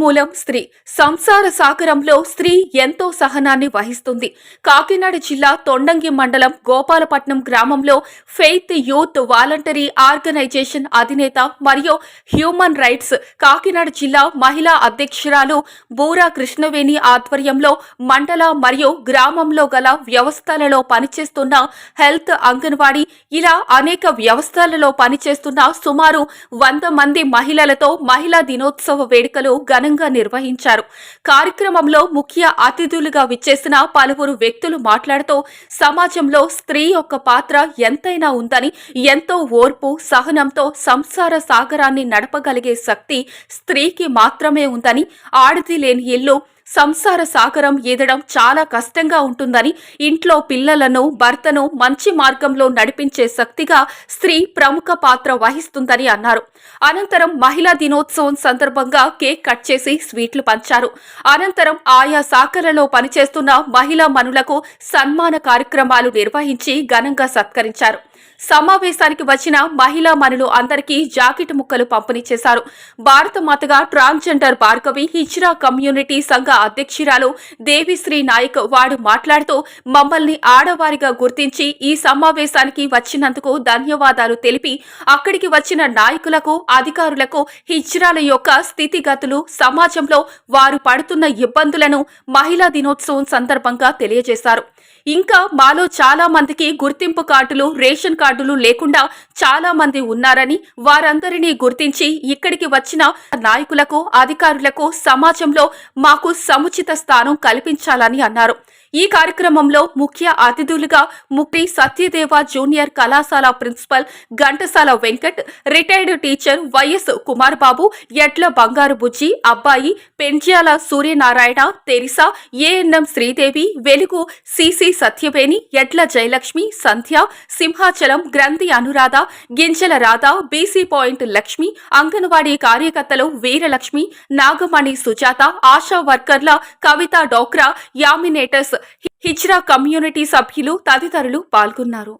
మూలం స్త్రీ. సంసార సాగరంలో స్త్రీ ఎంతో సహనాన్ని వహిస్తుంది. కాకినాడ జిల్లా తొండంగి మండలం గోపాలపట్నం గ్రామంలో ఫెయిత్ యూత్ వాలంటరీ ఆర్గనైజేషన్ అధినేత మరియు హ్యూమన్ రైట్స్ కాకినాడ జిల్లా మహిళా అధ్యక్షురాలు బూరా కృష్ణవేణి ఆధ్వర్యంలో మండల మరియు గ్రామంలో గల వ్యవస్థలలో పనిచేస్తున్న హెల్త్, అంగన్వాడీ ఇలా అనేక వ్యవస్థలలో పనిచేస్తున్న సుమారు 100 మంది మహిళలతో మహిళా దినోత్సవ వేడుకలు ఘనంగా నిర్వహించారు. కార్యక్రమంలో ముఖ్య అతిథులుగా విచ్చేసిన పలువురు వ్యక్తులు మాట్లాడుతూ సమాజంలో స్త్రీ యొక్క పాత్ర ఎంతైనా ఉందని, ఎంతో ఓర్పు, సహనంతో సంసార సాగరాన్ని నడపగలిగే శక్తి స్త్రీకి మాత్రమే ఉందని, ఆడది లేని ఇల్లు సంసార సాగరం ఈదడం చాలా కష్టంగా ఉంటుందని, ఇంట్లో పిల్లలను, భర్తను మంచి మార్గంలో నడిపించే శక్తిగా స్త్రీ ప్రముఖ పాత్ర వహిస్తుందని అన్నారు. అనంతరం మహిళా దినోత్సవం సందర్భంగా కేక్ కట్ చేసి స్వీట్లు పంచారు. అనంతరం ఆయా శాఖలలో పనిచేస్తున్న మహిళా మనులకు సన్మాన కార్యక్రమాలు నిర్వహించి ఘనంగా సత్కరించారు. సమావేశానికి వచ్చిన మహిళా మనులు అందరికీ జాకెట్ ముక్కలు పంపిణీ చేశారు. భారత మాతగా ట్రాన్స్జెండర్ భార్గవి హిజ్రా కమ్యూనిటీ సంఘ అధ్యక్షురాలు దేవిశ్రీ నాయక్ వాడు మాట్లాడుతూ మమ్మల్ని ఆడవారిగా గుర్తించి ఈ సమావేశానికి వచ్చినందుకు ధన్యవాదాలు తెలిపి అక్కడికి వచ్చిన నాయకులకు, అధికారులకు హిజ్రాల యొక్క స్థితిగతులు, సమాజంలో వారు పడుతున్న ఇబ్బందులను మహిళా దినోత్సవం సందర్భంగా తెలియజేశారు. ఇంకా మాలో చాలా మందికి గుర్తింపు కార్డులు, రేషన్ కార్డులు లేకుండా చాలా మంది ఉన్నారని, వారందరినీ గుర్తించి ఇక్కడికి వచ్చిన నాయకులకు, అధికారులకు సమాజంలో మాకు సముచిత స్థానం కల్పించాలని అన్నారు. ఈ కార్యక్రమంలో ముఖ్య అతిథులుగా ముక్తి సత్యదేవ జూనియర్ కళాశాల principal Ghantasala Venkat, retired teacher YS Kumar Babu, Edla Bangaru Bujji, అబ్బాయి, Penjyala Suryanarayana, Teresa, ANM Sridevi, Velugu CC Satyaveni, ఎడ్ల జయలక్ష్మి, సంధ్య, సింహాచలం, గ్రంథి అనురాధ, గింజల రాధ, బీసీ పాయింట్ లక్ష్మి, అంగన్వాడీ కార్యకర్తలు వీరలక్ష్మి, నాగమణి సుజాత, ఆశా వర్కర్ల కవిత డోక్రా, యామినేటర్స్, హిజ్రా కమ్యూనిటీ సభ్యులు తదితరులు పాల్గొన్నారు.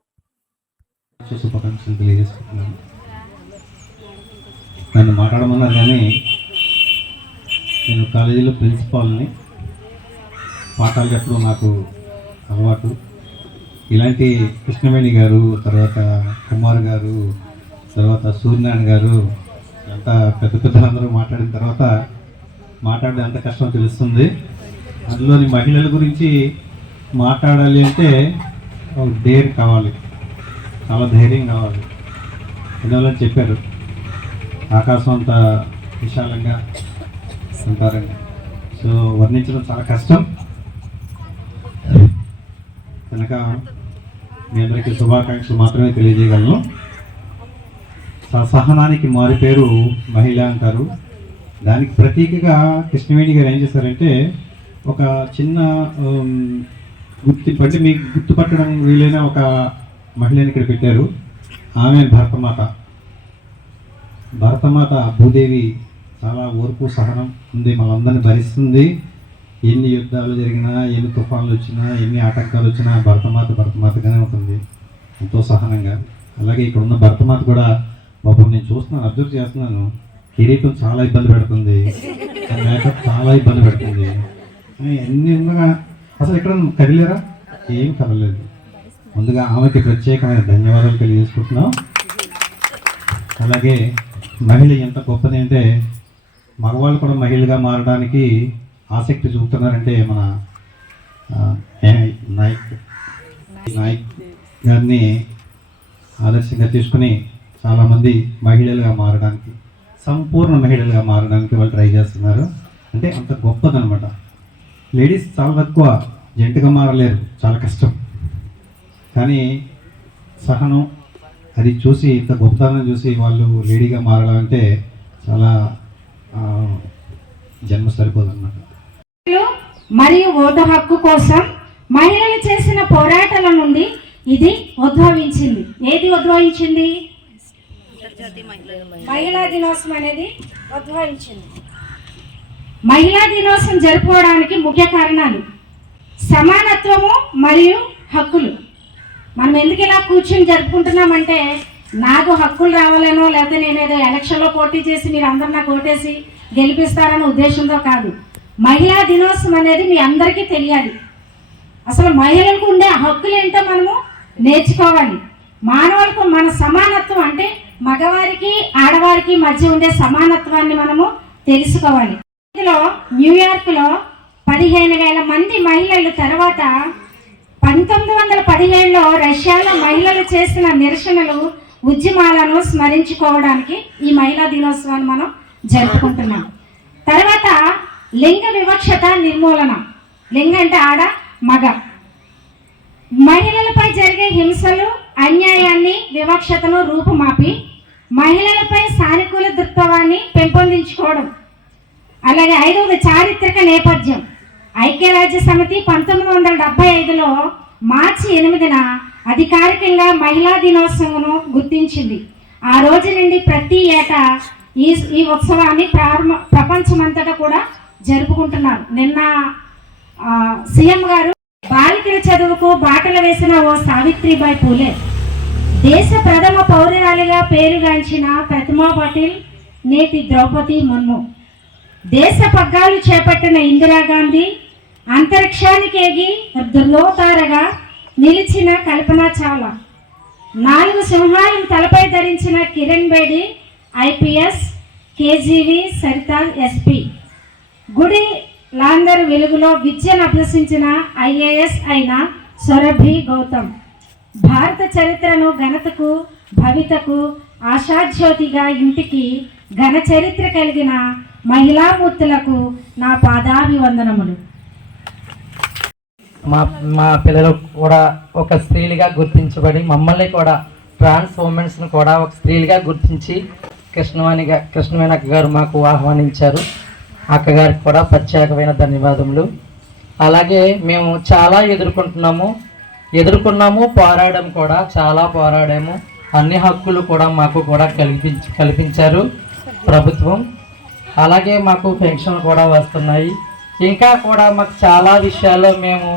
నన్ను మాట్లాడమన్నారు కానీ నేను కాలేజీలో ప్రిన్సిపాల్ని, పాఠాలు చెప్పడం నాకు అలవాటు. ఇలాంటి కృష్ణవేణి గారు, తర్వాత కుమార్ గారు, తర్వాత సూర్యనారాయణ గారు ఎంత పెద్ద పెద్దలందరూ మాట్లాడిన తర్వాత మాట్లాడడం ఎంత కష్టమో తెలుస్తుంది. అందులోని మహిళల గురించి మాట్లాడాలి అంటే ధైర్యం కావాలి, చాలా ధైర్యం కావాలి. ఎందువల్ల చెప్పారు ఆకాశం అంత విశాలంగా ఉంటారని. సో వర్ణించడం చాలా కష్టం. కనుక మీ అందరికీ శుభాకాంక్షలు మాత్రమే తెలియజేయగలను. సహనానికి మారి పేరు మహిళ అంటారు. దానికి ప్రతీకగా కృష్ణవేణి గారు ఏం చేశారంటే ఒక చిన్న గుర్తింపు, అంటే మీకు గుర్తుపట్టడం వీలైన ఒక మహిళని ఇక్కడ పెట్టారు. ఆమె భరతమాత. భరతమాత భూదేవి చాలా ఓర్పు, సహనం ఉంది, మనందరినీ భరిస్తుంది. ఎన్ని యుద్ధాలు జరిగినా, ఎన్ని తుఫాన్లు వచ్చినా, ఎన్ని ఆటంకాలు వచ్చినా భరతమాతగానే ఉంటుంది, ఎంతో సహనంగా. అలాగే ఇక్కడ ఉన్న భరతమాత కూడా పాపం నేను చూస్తున్నాను, అబ్జర్వ్ చేస్తున్నాను, కిరీటం చాలా ఇబ్బంది పెడుతుంది, మేకప్ చాలా ఇబ్బంది పెడుతుంది. ఎన్ని ఉండగా అసలు ఇక్కడ కదిలేరా? ఏం కదలేదు. ముందుగా ఆమెకి ప్రత్యేకమైన ధన్యవాదాలు తెలియజేసుకుంటున్నాం. అలాగే మహిళ ఎంత గొప్పది అంటే మగవాళ్ళు కూడా మహిళగా మారడానికి ఆసక్తి చూపుతున్నారంటే మన నాయక్ గారిని ఆదర్శంగా తీసుకుని చాలామంది మహిళలుగా మారడానికి, సంపూర్ణ మహిళలుగా మారడానికి వాళ్ళు ట్రై చేస్తున్నారు. అంటే అంత గొప్పదనమాట. లేడీస్ చాలా తక్కువ జంటగా మారలేరు, చాలా కష్టం. కానీ సహనం అది చూసి, ఇంత గొప్పతనం చూసి వాళ్ళు లేడీగా మారాలంటే చాలా జన్మ సరిపోదన్నమాట. మరియు ఓటు హక్కు కోసం మహిళలు చేసిన పోరాటాల నుండి ఇది ఉద్భవించింది. ఏది ఉద్భవించింది? మహిళా దినోత్సవం అనేది ఉద్భవించింది. మహిళా దినోత్సవం జరుపుకోవడానికి ముఖ్య కారణాలు సమానత్వము మరియు హక్కులు. మనం ఎందుకు ఇలా కూర్చొని జరుపుకుంటున్నామంటే నాకు హక్కులు రావాలనో, లేకపోతే నేనేదో ఎలక్షన్లో పోటీ చేసి మీరు అందరు నాకు ఓటేసి గెలిపిస్తారన్న ఉద్దేశంతో కాదు. మహిళా దినోత్సవం అనేది మీ అందరికీ తెలియాలి. అసలు మహిళలకు ఉండే హక్కులు ఏంటో మనము నేర్చుకోవాలి. మానవులకు మన సమానత్వం అంటే మగవారికి ఆడవారికి మధ్య ఉండే సమానత్వాన్ని మనము తెలుసుకోవాలి. ఇందులో న్యూయార్క్లో 15,000 మంది మహిళలు తర్వాత 1917లో రష్యాలో మహిళలు చేసిన నిరసనలు ఉద్యమాలను స్మరించుకోవడానికి ఈ మహిళా దినోత్సవాన్ని మనం జరుపుకుంటున్నాం. తర్వాత లింగ వివక్షత నిర్మూలన. లింగ అంటే ఆడ మగ. మహిళలపై జరిగే హింసలు అన్యాయాన్ని వివక్షతను రూపుమాపి మహిళలపై సానుకూల దృక్పథాన్ని పెంపొందించుకోవడం. అలాగే 5వది చారిత్రక నేపథ్యం. ఐక్యరాజ్య సమితి 1975లో మార్చి 8న అధికారికంగా మహిళా దినోత్సవం గుర్తించింది. ఆ రోజు నుండి ప్రతి ఏటా ఈ ఉత్సవాన్ని ప్రపంచమంతటా కూడా జరుపుకుంటున్నారు. నిన్న సీఎం గారు బాలికల చదువుకు బాటలు వేసిన ఓ సావిత్రిబాయి పూలే, దేశ ప్రథమ పౌరురాలిగా పేరుగాంచిన ప్రతిమా పాటిల్, నేటి ద్రౌపది ముర్ము, దేశ పగ్గాలు చేపట్టిన ఇందిరాగాంధీ, అంతరిక్షానికి ఎగి ధృవతారగా నిలిచిన కల్పనా చావ్లా, 4 సింహాలను తలపై ధరించిన కిరణ్ బేడి ఐపీఎస్, కేజీవి సరిత ఎస్పీ, గుడి లాందర్ వెలుగులో విద్యను అభ్యసించిన ఐఏఎస్ అయిన సొరభి గౌతమ్, భారత చరిత్రను ఘనతకు భవితకు ఆశాజ్యోతిగా ఇంటికి ఘన చరిత్ర కలిగిన మహిళామూర్తులకు నా పాదాభివందనములు. మా పిల్లలు కూడా ఒక స్త్రీలుగా గుర్తించబడి మమ్మల్ని కూడా ట్రాన్స్ ఉమెన్స్ను కూడా ఒక స్త్రీలుగా గుర్తించి కృష్ణవేణి అక్క గారు మాకు ఆహ్వానించారు. అక్కగారికి కూడా ప్రత్యేకమైన ధన్యవాదములు. అలాగే మేము చాలా ఎదుర్కొన్నాము, పోరాడాం కూడా, చాలా పోరాడాము. అన్ని హక్కులు కూడా మాకు కూడా కల్పించారు ప్రభుత్వం. అలాగే మాకు పెన్షన్లు కూడా వస్తున్నాయి. ఇంకా కూడా మాకు చాలా విషయాల్లో మేము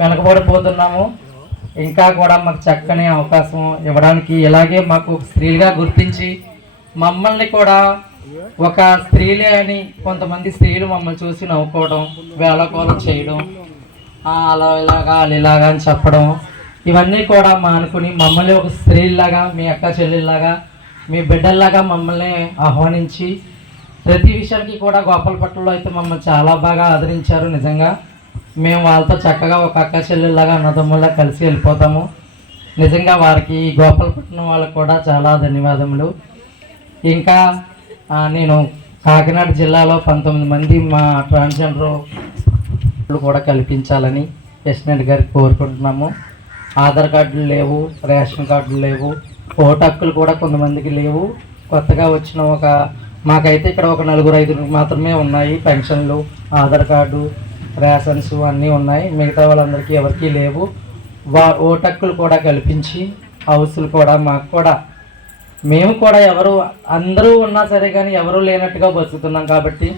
వెనకబడిపోతున్నాము. ఇంకా కూడా మాకు చక్కని అవకాశం ఇవ్వడానికి ఇలాగే మాకు స్త్రీలుగా గుర్తించి మమ్మల్ని కూడా ఒక స్త్రీలే అని కొంతమంది స్త్రీలు మమ్మల్ని చూసి నవ్వుకోవడం, వేళకోళం చేయడం, అలా ఇలాగా అని చెప్పడం, ఇవన్నీ కూడా మానుకుని మమ్మల్ని ఒక స్త్రీలాగా, మీ అక్క చెల్లెల్లాగా, మీ బిడ్డల్లాగా మమ్మల్ని ఆహ్వానించి ప్రతి విషయానికి కూడా గోపాలపట్నంలో అయితే మమ్మల్ని చాలా బాగా ఆదరించారు. నిజంగా మేము వాళ్ళతో చక్కగా ఒక అక్క చెల్లెల్లాగా అన్నదమ్ముల్లా కలిసి వెళ్ళిపోతాము. నిజంగా వారికి గోపాలపట్నం వాళ్ళకు కూడా చాలా ధన్యవాదములు. ఇంకా నేను కాకినాడ జిల్లాలో 19 మంది మా ట్రాన్స్జెండర్ కూడా కల్పించాలని ప్రెసిడెంట్ గారికి కోరుకుంటున్నాము. ఆధార్ కార్డులు లేవు, రేషన్ కార్డులు లేవు, ఓటు హక్కులు కూడా కొంతమందికి లేవు. కొత్తగా వచ్చిన మాకైతే ఇక్కడ ఒక 4-5 మాత్రమే ఉన్నాయి. పెన్షన్లు, ఆధార్ కార్డు, రేషన్స్ అన్నీ ఉన్నాయి. మిగతా వాళ్ళందరికీ ఎవరికీ లేవు. ఓటు హక్కులు కూడా కల్పించి హౌస్లు కూడా మాకు కూడా, మేము కూడా అందరూ ఉన్నా సరే కానీ ఎవరూ లేనట్టుగా బతుకుతున్నాం. కాబట్టి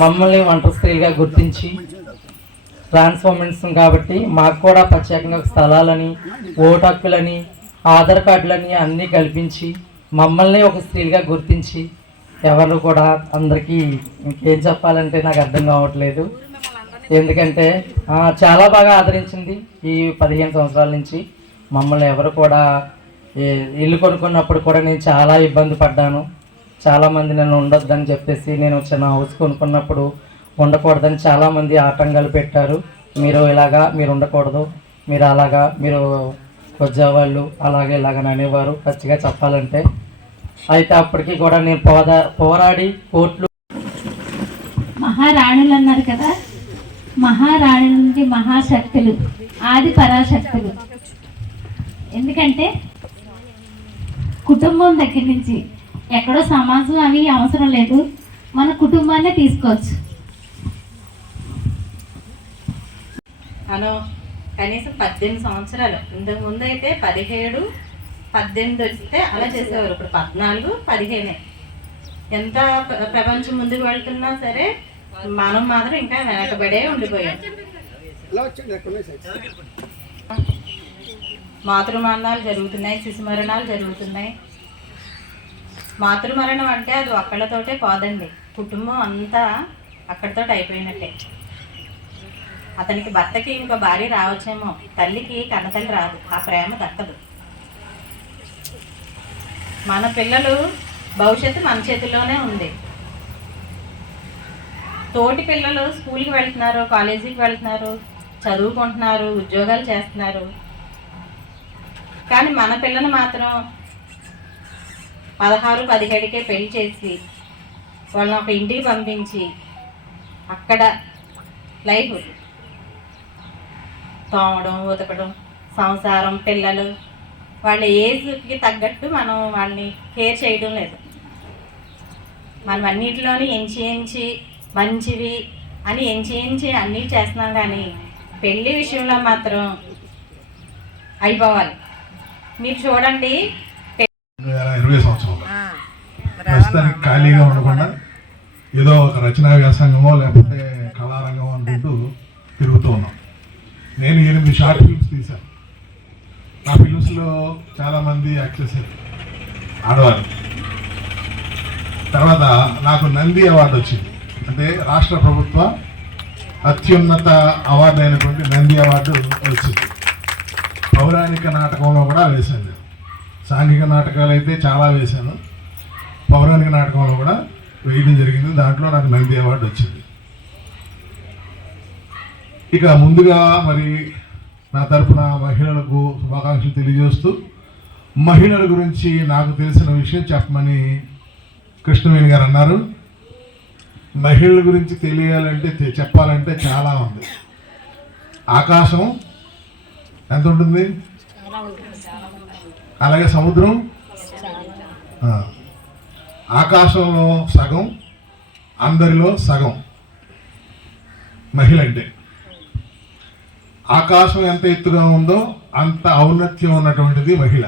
మమ్మల్ని ఒంటరి స్త్రీలుగా గుర్తించి ట్రాన్స్ఫార్మెన్స్ కాబట్టి మాకు కూడా ప్రత్యేకంగా స్థలాలని, ఓటు హక్కులని, ఆధార్ కార్డులని అన్నీ కల్పించి మమ్మల్ని ఒక స్త్రీలుగా గుర్తించి ఎవరు కూడా అందరికీ ఇంకేం చెప్పాలంటే నాకు అర్థం కావట్లేదు. ఎందుకంటే చాలా బాగా ఆదరించింది ఈ 15 సంవత్సరాల నుంచి. మమ్మల్ని ఎవరు కూడా ఇల్లు కొనుక్కున్నప్పుడు కూడా నేను చాలా ఇబ్బంది పడ్డాను. చాలామంది నన్ను ఉండొద్దని చెప్పేసి, నేను చిన్న హౌస్ కొనుక్కున్నప్పుడు ఉండకూడదని చాలామంది ఆటంకాలు పెట్టారు. మీరు ఇలాగా, మీరు ఉండకూడదు, మీరు అలాగా, మీరు వచ్చేవాళ్ళు అలాగే ఇలాగని అనేవారు ఖచ్చితంగా చెప్పాలంటే. అయితే అప్పటికి కూడా నేను పోరాడి కోర్టులు. మహారాణులు అన్నారు కదా, మహారాణుల నుంచి మహాశక్తులు, ఆది పరాశక్తులు. ఎందుకంటే కుటుంబం దగ్గర నుంచి ఎక్కడో సమాజం అవి అవసరం లేదు, మన కుటుంబాన్నే తీసుకోవచ్చు. మనం కనీసం 18 సంవత్సరాలు, ఇంతకుముందు అయితే 17, 18 వస్తే అలా చేసేవారు. ఇప్పుడు 14, 15. ఎంత ప్రపంచం ముందుకు వెళ్తున్నా సరే మనం మాత్రం ఇంకా వెనకబడే ఉండిపోయాం. మాతృమరణాలు జరుగుతున్నాయి, శిశు మరణాలు జరుగుతున్నాయి. మాతృమరణం అంటే అది ఒక్కళ్ళతోటే పోదండి. కుటుంబం అంతా అక్కడితో అయిపోయినట్టే. అతనికి భర్తకి ఇంకో భార్య రావచ్చేమో, తల్లికి కన్నతల్లి రాదు, ఆ ప్రేమ దక్కదు. మన పిల్లలు భవిష్యత్తు మన చేతిలోనే ఉంది. తోటి పిల్లలు స్కూల్కి వెళ్తున్నారు, కాలేజీకి వెళ్తున్నారు, చదువుకుంటున్నారు, ఉద్యోగాలు చేస్తున్నారు. కానీ మన పిల్లలు మాత్రం 16-17కే పెళ్లి చేసి వాళ్ళని ఒక ఇంటికి పంపించి అక్కడ లైఫ్ తోమడం, ఉతకడం, సంసారం, పిల్లలు వాళ్ళ ఏజ్కి తగ్గట్టు మనం వాళ్ళని కేర్ చేయడం లేదు. మనం అన్నిటిలోని ఎంచి మంచివి అని ఎంచి అన్నీ చేస్తున్నాం, కానీ పెళ్ళి విషయంలో మాత్రం అయిపోవాలి. మీరు చూడండి, 2020 సంవత్సరంలో ప్రస్తుతానికి ఖాళీగా ఉండకుండా ఏదో ఒక రచనా వ్యాసంగమో లేకపోతే కళారంగమో అనుకుంటూ తిరుగుతూ ఉన్నాం. నేను 8 షార్ట్ ఫిల్మ్స్ తీశాను. ఆ ఫిల్మ్స్లో చాలామంది యాక్టర్స్ ఆడవారు. తర్వాత నాకు నంది అవార్డు వచ్చింది, అంటే రాష్ట్ర ప్రభుత్వ అత్యున్నత అవార్డు అయినటువంటి నంది అవార్డు వచ్చింది. పౌరాణిక నాటకంలో కూడా వేశాను. సాంఘిక నాటకాలు అయితే చాలా వేశాను, పౌరాణిక నాటకంలో కూడా వేయడం జరిగింది. దాంట్లో నాకు నంది అవార్డు వచ్చింది. ఇక ముందుగా మరి నా తరఫున మహిళలకు శుభాకాంక్షలు తెలియజేస్తూ, మహిళల గురించి నాకు తెలిసిన విషయం చెప్పమని కృష్ణవేణి గారు అన్నారు. మహిళల గురించి తెలియాలంటే చెప్పాలంటే చాలా ఉంది. ఆకాశం ఎంత ఉంటుంది, అలాగే సముద్రం, ఆకాశంలో సగం, అందరిలో సగం మహిళ అంటే. ఆకాశం ఎంత ఎత్తుగా ఉందో అంత ఔన్నత్యం ఉన్నటువంటిది మహిళ.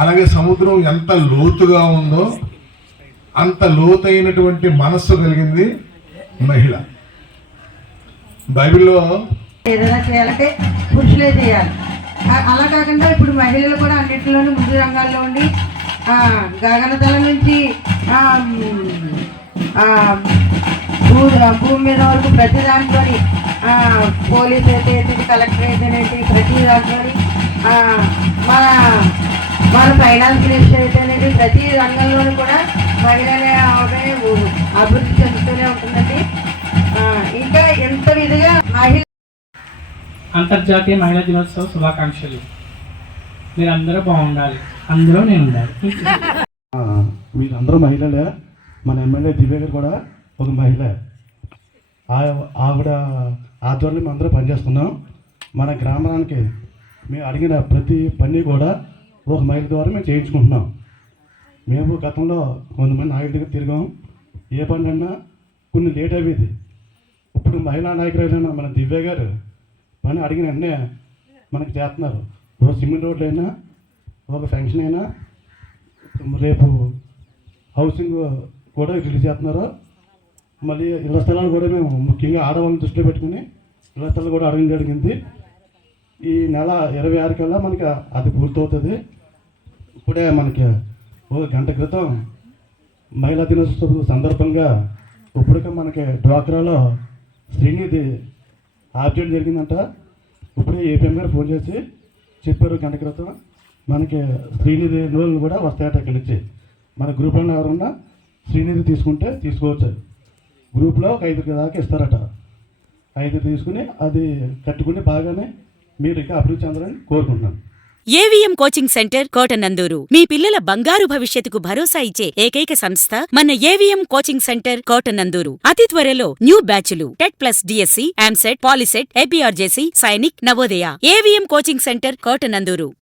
అలాగే సముద్రం ఎంత లోతుగా ఉందో అంత లోతైనటువంటి మనస్సు కలిగింది మహిళ. బైబిల్లో ఏదైనా చేయాలంటే పురుషులే చేయాలి. అలా కాకుండా ఇప్పుడు మహిళలు కూడా అన్నింటిలోనూ ముందు రంగాల్లో ఉండి గగనతల నుంచి భూమి మీద వరకు ప్రతి దాంట్లో పోలీస్ అయితే కలెక్టర్ అయితేనేంటి, ప్రతి దాంట్లో మన ఫైనాన్స్ మినిస్టర్ అయితేనేది, ప్రతి రంగంలోనూ కూడా మహిళలే అభివృద్ధి చెందుతూనే ఉంటుందండి. ఇంకా ఎంత విధిగా మహిళ అంతర్జాతీయ మహిళా దినోత్సవ శుభాకాంక్షలు. మీరందరూ బాగుండాలి, అందులో నేను ఉండాలి. మీరందరూ మహిళలే. మన ఎమ్మెల్యే దివ్య గారు కూడా ఒక మహిళ. ఆవిడ ఆధ్వర్యంలో మేము అందరూ పనిచేస్తున్నాం. మన గ్రామానికి మేము అడిగిన ప్రతి పని కూడా ఒక మహిళ ద్వారా మేము చేయించుకుంటున్నాం. మేము గతంలో కొంతమంది నాయకుల దగ్గర తిరిగాం. ఏ పని అన్నా కొన్ని లేట్ అయ్యేది. ఇప్పుడు మహిళా నాయకులైనా మన దివ్య గారు పని అడిగిన వెంటనే మనకి చేస్తున్నారు. ఒక సిమెంట్ రోడ్లు అయినా, ఒక ఫంక్షన్ అయినా, రేపు హౌసింగ్ కూడా రిలీజ్ చేస్తున్నారు. మళ్ళీ ఇళ్ల స్థలాలు కూడా మేము ముఖ్యంగా ఆడవాళ్ళని దృష్టిలో పెట్టుకుని ఇళ్ల స్థలాలు కూడా అడగడం జరిగింది. ఈ నెల 26 కల్లా మనకి అది పూర్తవుతుంది. ఇప్పుడే మనకి ఒక గంట క్రితం మహిళా దినోత్సవం సందర్భంగా ఇప్పటికే మనకి డ్వాక్రాలో శ్రీనిధి ఆబ్జెక్ట్ జరిగిందంట. ఇప్పుడే ఏపీఎం గారు ఫోన్ చేసి చెప్పారు గంట క్రితం మనకి శ్రీనిధి లోన్లు కూడా వస్తాయట. ఇక్కడి నుంచి మన గ్రూప్లో ఎవరన్నా శ్రీనిధి తీసుకుంటే తీసుకోవచ్చు. గ్రూప్లో ఒక 5 దాకా ఇస్తారట. 5 తీసుకుని అది కట్టుకుని బాగానే మీరు ఇంకా అభివృద్ధి చెందాలని కోరుకుంటున్నాను. ఏవిఎం కోచింగ్ సెంటర్ కోటనందూరు మీ పిల్లల బంగారు భవిష్యత్తుకు భరోసా ఇచ్చే ఏకైక సంస్థ మన ఏవిఎం కోచింగ్ సెంటర్ కోటనందూరు. అతి త్వరలో న్యూ బ్యాచ్లు TET+ DSC, EAMCET, polycet, APRJC, Sainik, Navodaya. AVM coaching centre Kotananduru.